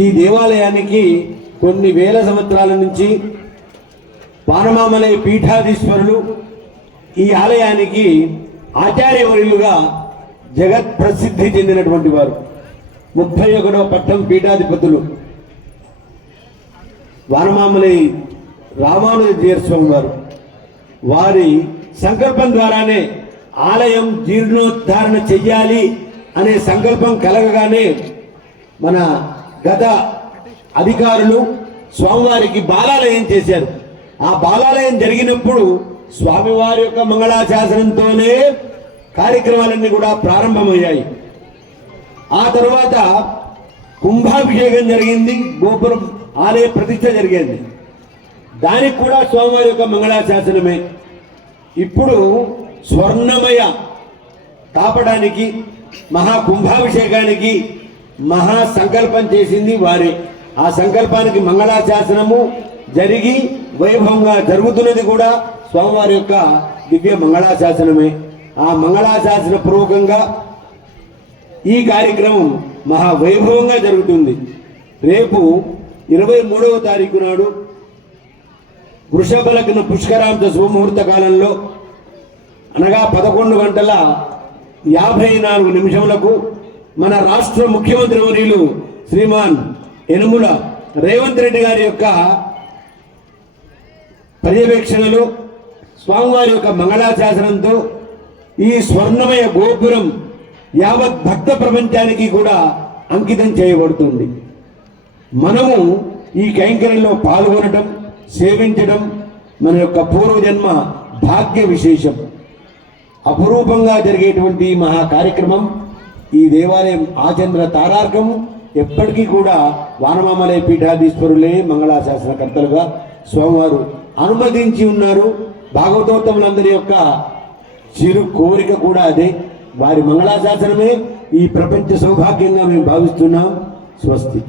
ఈ దేవాలయానికి కొన్ని వేల సంవత్సరాల నుంచి వానమామలై పీఠాధీశ్వరులు ఈ ఆలయానికి ఆచార్యవర్యులుగా జగత్ ప్రసిద్ధి చెందినటువంటి వారు. 31వ పట్టం పీఠాధిపతులు వానమామలై రామానుజ స్వామి వారు. వారి సంకల్పం ద్వారానే ఆలయం జీర్ణోద్ధారణ చెయ్యాలి అనే సంకల్పం కలగగానే మన గత అధికారులు స్వామివారికి బాలాలయం చేశారు. ఆ బాలాలయం జరిగినప్పుడు స్వామివారి యొక్క మంగళాశాసనంతోనే కార్యక్రమాలన్నీ కూడా ప్రారంభమయ్యాయి. ఆ తర్వాత కుంభాభిషేకం జరిగింది, గోపురం ఆలయ ప్రతిష్ఠ జరిగింది. దానికి కూడా స్వామివారి యొక్క మంగళాశాసనమే. ఇప్పుడు స్వర్ణమయ కాపడానికి మహాకుంభాభిషేకానికి మహా సంకల్పం చేసింది వారే. ఆ సంకల్పానికి మంగళాశాసనము జరిగి వైభవంగా జరుగుతున్నది కూడా స్వామివారి యొక్క దివ్య మంగళాశాసనమే. ఆ మంగళాశాసన పూర్వకంగా ఈ కార్యక్రమం మహావైభవంగా జరుగుతుంది. రేపు 23వ తారీఖు నాడు వృషభ లగ్న పుష్కరాంత శుభముహూర్త కాలంలో అనగా 11:54 మన రాష్ట్ర ముఖ్యమంత్రి వర్యులు శ్రీమాన్ యనుమల రేవంత్ రెడ్డి గారి యొక్క పర్యవేక్షణలో స్వామివారి యొక్క మంగళాశాసనంతో ఈ స్వర్ణమయ గోపురం యావత్ భక్త ప్రపంచానికి కూడా అంకితం చేయబడుతుంది. మనము ఈ కైంకర్యంలో పాల్గొనడం, సేవించడం మన యొక్క పూర్వజన్మ భాగ్య విశేషం. అపురూపంగా జరిగేటువంటి మహా కార్యక్రమం ఈ దేవాలయం ఆచంద్ర తారార్కం. ఎప్పటికీ కూడా వానమామలై పీఠాధీశ్వరులే మంగళాశాసనకర్తలుగా స్వామివారు అనుమతించి ఉన్నారు. భాగవతోత్తములందరి యొక్క చిరు కోరిక కూడా అదే. వారి మంగళాశాసనమే ఈ ప్రపంచ సౌభాగ్యంగా మేము భావిస్తున్నాం. స్వస్తి.